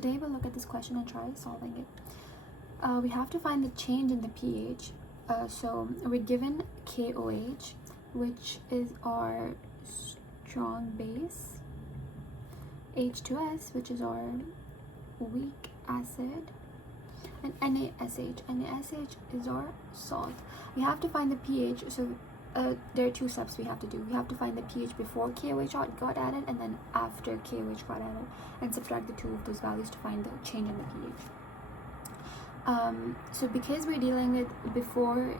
today we'll look at this question and try solving it. We have to find the change in the pH. So we're given KOH, which is our strong base, H2S, which is our weak acid, and NaSH. NaSH is our salt. We have to find the pH. So there are two steps we have to do. We have to find the pH before KOH got added and then after KOH got added, and subtract the two of those values to find the change in the pH. So because we're dealing with before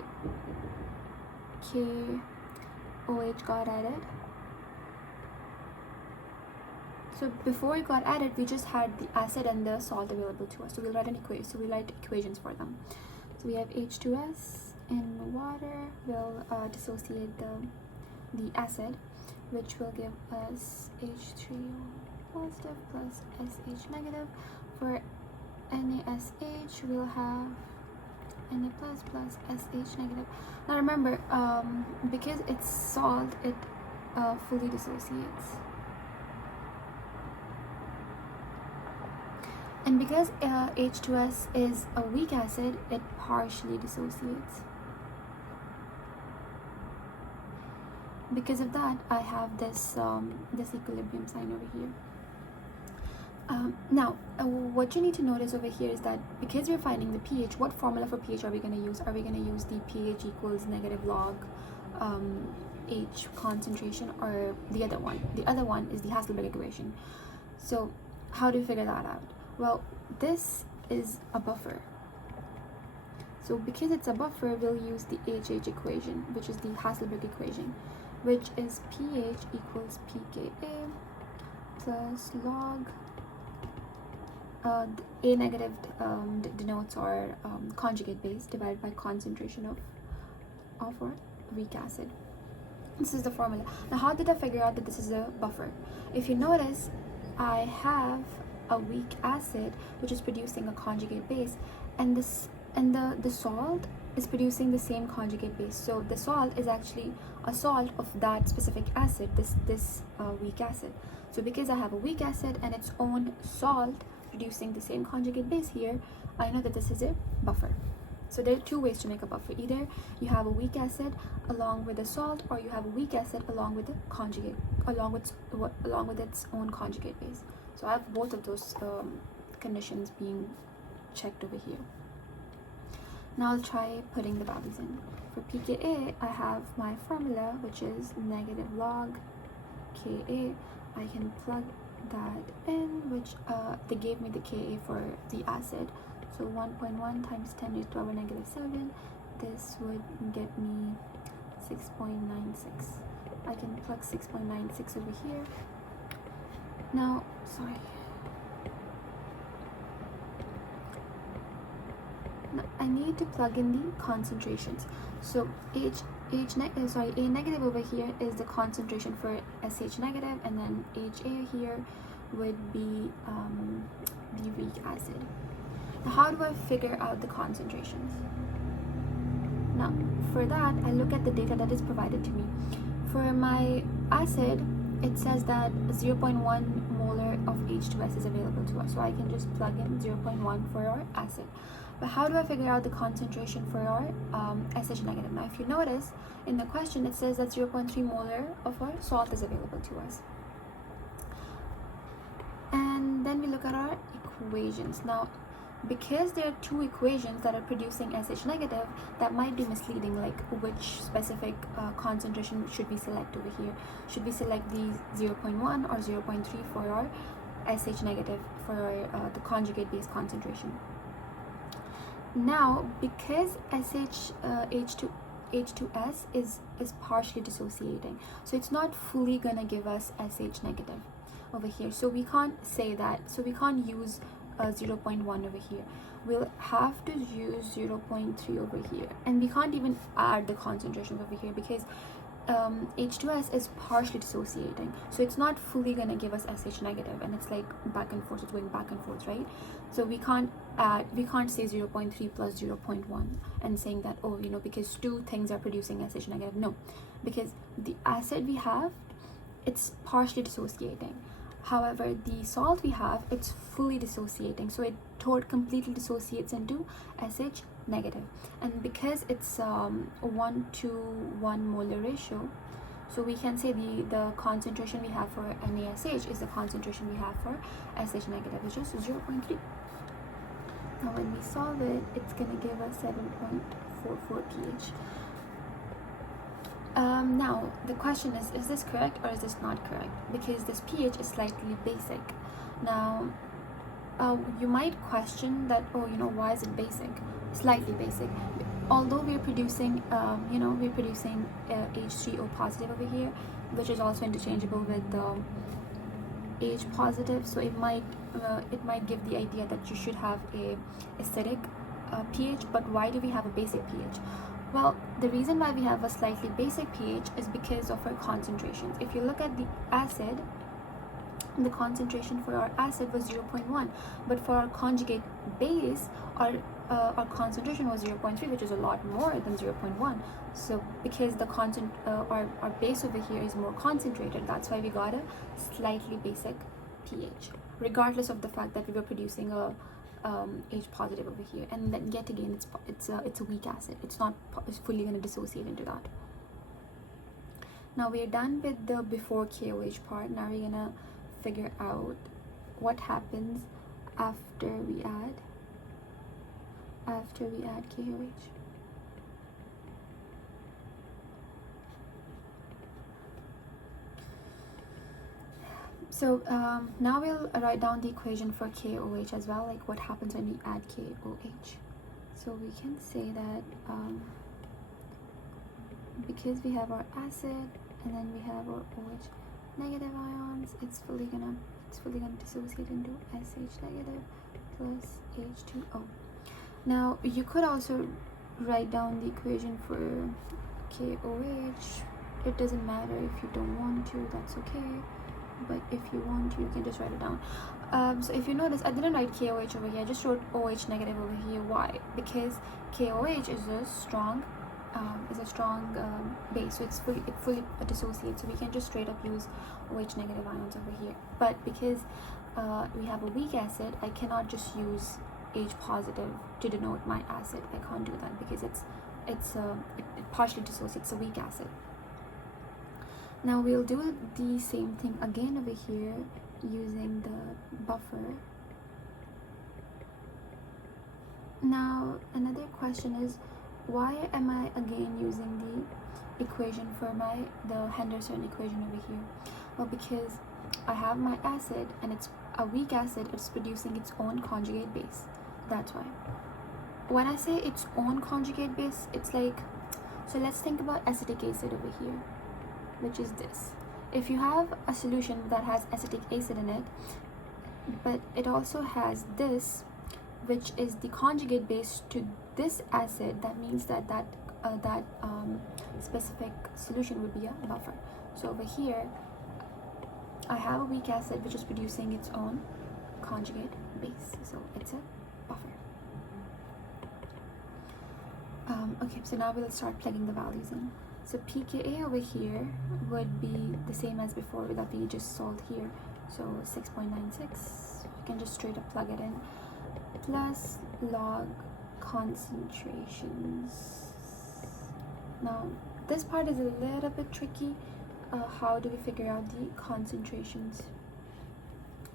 KOH got added, so before it got added, we just had the acid and the salt available to us. So we'll write an equation. So we'll write equations for them. So we have H2S in water. We'll dissociate the acid, which will give us H3O positive plus SH negative. For NaSH, we'll have Na plus SH negative. Now remember, because it's salt, it fully dissociates. And because H2S is a weak acid, it partially dissociates. Because of that, I have this this equilibrium sign over here. Now, what you need to notice over here is that because we're finding the pH, what formula for pH are we going to use? Are we going to use the pH equals negative log H concentration, or the other one? The other one is the Hasselbalch equation. So how do we figure that out? Well, this is a buffer. So because it's a buffer, we'll use the HH equation, which is the Hasselbalch equation, which is pH equals pKa plus log A negative denotes our conjugate base divided by concentration of our weak acid. This is the formula. Now, how did I figure out that this is a buffer? If you notice, I have a weak acid which is producing a conjugate base, and the salt is producing the same conjugate base. So the salt is actually a salt of that specific acid, this weak acid. So because I have a weak acid and its own salt producing the same conjugate base here, I know that this is a buffer. So there are two ways to make a buffer. Either you have a weak acid along with a salt, or you have a weak acid along with the conjugate, along with its own conjugate base. So I have both of those conditions being checked over here. Now I'll try putting the values in. For pKa, I have my formula, which is negative log Ka. I can plug that in, which they gave me the Ka for the acid. So 1.1 times 10 raised to the power negative 7. This would get me 6.96. I can plug 6.96 over here. Now, sorry. Now, I need to plug in the concentrations. So A negative over here is the concentration for SH negative, and then HA here would be the weak acid. Now, how do I figure out the concentrations? Now, for that, I look at the data that is provided to me. For my acid, it says that 0.1 molar of H2S is available to us. So I can just plug in 0.1 for our acid. But how do I figure out the concentration for our SH negative? Now, if you notice, in the question, it says that 0.3 molar of our salt is available to us. And then we look at our equations. Now, because there are two equations that are producing SH negative, that might be misleading, like which specific concentration should we select over here. Should we select the 0.1 or 0.3 for our SH negative, for our, the conjugate base concentration? Now, because H2S is partially dissociating, so it's not fully gonna give us SH negative over here. So we can't say that, so we can't use 0.1 over here. We'll have to use 0.3 over here, and we can't even add the concentrations over here because H2S is partially dissociating, so it's not fully gonna give us SH negative, and it's like back and forth, it's going back and forth, right? So we can't say 0.3 plus 0.1 and saying that, oh, you know, because two things are producing SH negative. No, because the acid we have, it's partially dissociating. However, the salt we have, it's fully dissociating, so it completely dissociates into SH negative. And because it's 1 to 1 molar ratio, so we can say the concentration we have for NaSH is the concentration we have for SH negative, which is 0.3. Now when we solve it, it's going to give us 7.44 pH. Now the question is this correct or is this not correct? Because this pH is slightly basic. Now you might question that, oh, why is it basic? Slightly basic. Although we're producing H3O positive over here, which is also interchangeable with H positive, so it might give the idea that you should have a acidic pH. But why do we have a basic pH? Well, the reason why we have a slightly basic pH is because of our concentrations. If you look at the acid, the concentration for our acid was 0.1, but for our conjugate base, our concentration was 0.3, which is a lot more than 0.1. So because the our base over here is more concentrated, that's why we got a slightly basic pH, regardless of the fact that we were producing a H positive over here. And then yet again, it's a weak acid. It's fully going to dissociate into that. Now we're done with the before KOH part. Now we're gonna figure out what happens after we add KOH. So now we'll write down the equation for KOH as well, like what happens when we add KOH. So we can say that because we have our acid and then we have our OH negative ions, it's fully gonna dissociate into SH negative plus H2O. Now you could also write down the equation for KOH. It doesn't matter if you don't want to, that's okay. But if you want to, you can just write it down. So if you notice, I didn't write KOH over here. I just wrote OH negative over here. Why? Because KOH is a strong base, so it fully dissociates. So we can just straight up use OH negative ions over here. But because we have a weak acid, I cannot just use H positive to denote my acid. I can't do that because it partially dissociates a weak acid. Now we'll do the same thing again over here using the buffer. Now another question is, why am I again using the equation for the Henderson equation over here? Well, because I have my acid and it's a weak acid, it's producing its own conjugate base. That's why. When I say its own conjugate base, it's like, so let's think about acetic acid over here, which is this. If you have a solution that has acetic acid in it, but it also has this, which is the conjugate base to this acid, that means that specific solution would be a buffer. So over here, I have a weak acid which is producing its own conjugate base, so it's a buffer. Okay, so now we'll start plugging the values in. So pKa over here would be the same as before that we just solved here. So 6.96, you can just straight up plug it in, plus log concentrations. Now this part is a little bit tricky. How do we figure out the concentrations?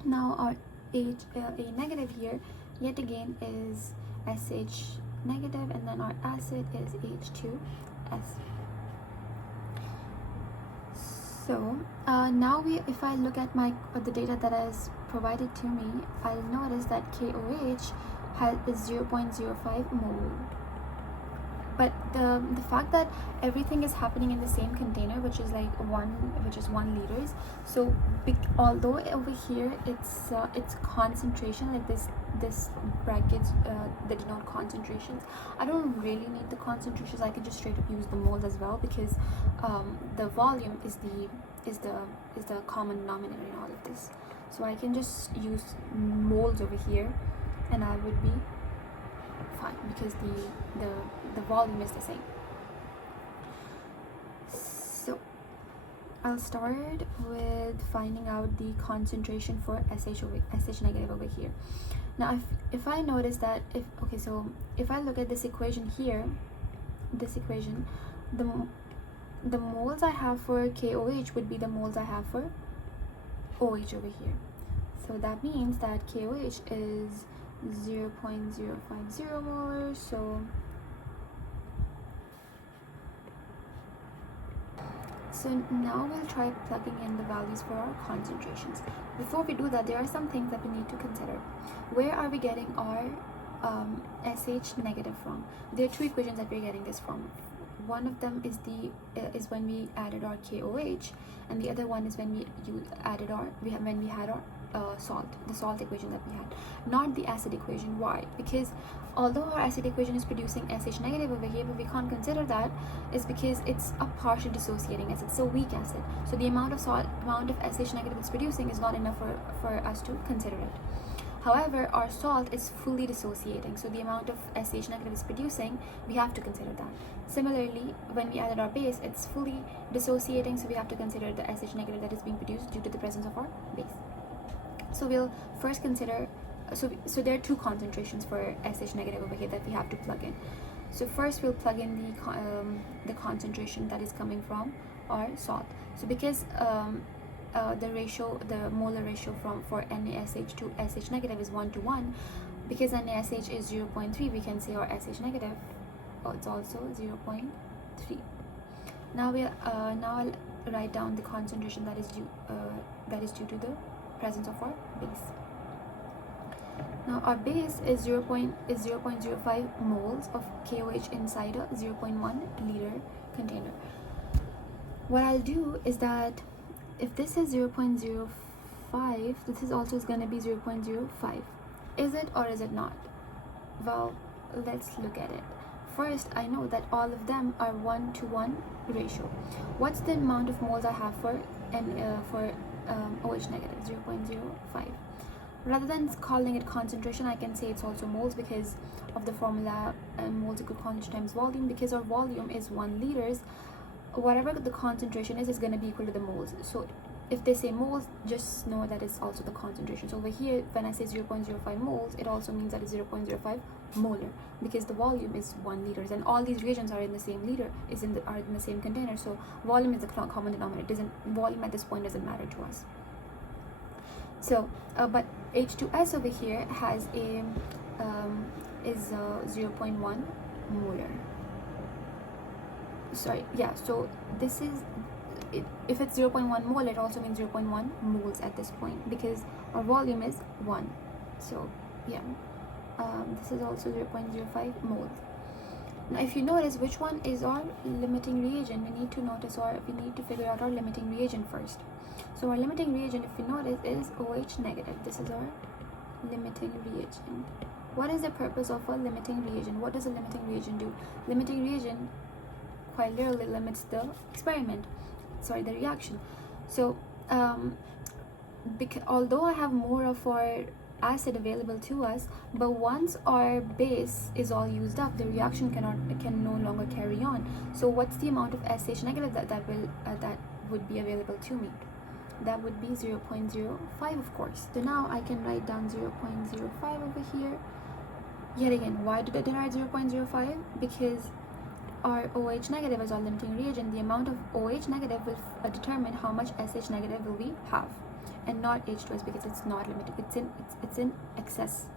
Now our A negative here yet again is SH negative, and then our acid is H2S. So now if I look at the data that is provided to me, I'll notice that KOH is 0.05 mole. But the fact that everything is happening in the same container, which is 1 liters. So although over here it's concentration, like this brackets that denote concentrations, I don't really need the concentrations. I can just straight up use the moles as well, because the volume is the common denominator in all of this. So I can just use moles over here, and I would be fine because the volume is the same. So I'll start with finding out the concentration for SH negative over here. Now if I notice that if I look at this equation here, the moles I have for KOH would be the moles I have for OH over here. So that means that KOH is 0.050 molar. So now we'll try plugging in the values for our concentrations. Before we do that, there are some things that we need to consider. Where are we getting our SH negative from? There are two equations that we're getting this from. One of them is when we added our KOH, and the other one is when we had our salt, the salt equation that we had, not the acid equation. Why? Because although our acid equation is producing SH negative over here, but we can't consider that is because it's a partial dissociating acid, it's a weak acid. So the amount of SH negative it's producing is not enough for us to consider it. However, our salt is fully dissociating, so the amount of SH negative it's producing, we have to consider that. Similarly, when we added our base, it's fully dissociating, so we have to consider the SH negative that is being produced due to the presence of our base. So we'll first consider, so there are two concentrations for SH negative over here that we have to plug in. So first we'll plug in the concentration that is coming from our salt. So because the molar ratio for NaSH to SH negative is 1:1, because NaSH is 0.3, we can say our SH negative, it's also 0.3. Now I'll write down the concentration that is due to the presence of our base. Now our base is 0.05 moles of KOH inside a 0.1 liter container. What I'll do is that if this is 0.05, this is also going to be 0.05. Is it or is it not? Well, let's look at it. First, I know that all of them are 1:1 ratio. What's the amount of moles I have for OH negative? 0.05. Rather than calling it concentration, I can say it's also moles because of the formula moles equal concentration times volume. Because our volume is 1 liters, whatever the concentration is going to be equal to the moles. So if they say moles, just know that it's also the concentration. So over here, when I say 0.05 moles, it also means that it's 0.05 molar, because the volume is 1 liters, and all these reagents are in the same liter, are in the same container. So volume is the common denominator. Volume at this point doesn't matter to us. So, but H2S over here has is 0.1 molar. Sorry, yeah. So this is if it's 0.1 mole, it also means 0.1 moles at this point because our volume is 1. So yeah, this is also 0.05 moles. Now if you notice which one is our limiting reagent, we need to figure out our limiting reagent first. So our limiting reagent, if you notice, is OH negative. This is our limiting reagent. What is the purpose of a limiting reagent? What does a limiting reagent do? Limiting reagent quite literally limits the the reaction. So although I have more of our acid available to us, but once our base is all used up, the reaction can no longer carry on. So what's the amount of SH negative that would be available to me? That would be 0.05, of course. So now I can write down 0.05 over here. Yet again, why did I write 0.05? Because our OH negative is our limiting reagent. The amount of OH negative will determine how much SH negative will we have, and not H2S because it's not limited. It's in excess.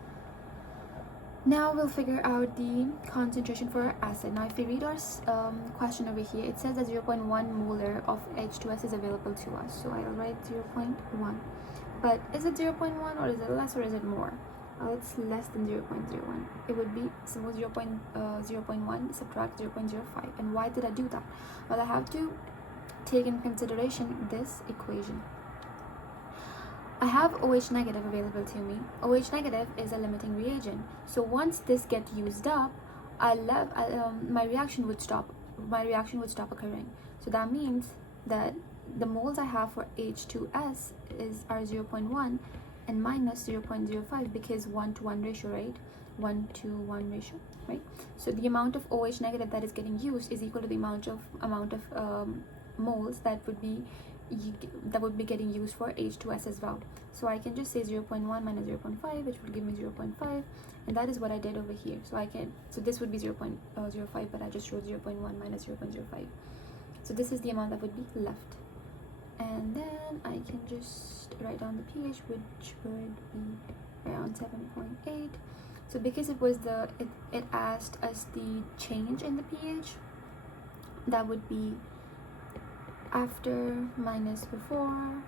Now we'll figure out the concentration for our acid. Now if we read our question over here, it says that 0.1 molar of H2S is available to us. So I'll write 0.1. But is it 0.1 or is it less or is it more? It's less than 0.01. It would be, suppose 0.1 subtract 0.05. And why did I do that? Well, I have to take in consideration this equation. I have OH negative available to me. OH negative is a limiting reagent. So once this gets used up, my reaction would stop. My reaction would stop occurring. So that means that the moles I have for H2S are 0.1 and minus 0.05 because 1:1 ratio, right? 1:1 ratio, right? So the amount of OH negative that is getting used is equal to the amount of moles that would be that would be getting used for H2S as well. So I can just say 0.1 minus 0.5, which will give me 0.5, and that is what I did over here. So this would be 0.05, but I just wrote 0.1 minus 0.05. So this is the amount that would be left. And then I can just write down the pH, which would be around 7.8. So because it asked us the change in the pH, that would be after minus before.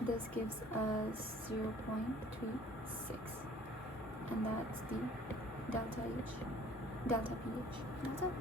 This gives us 0.36, and that's the delta pH. That's all.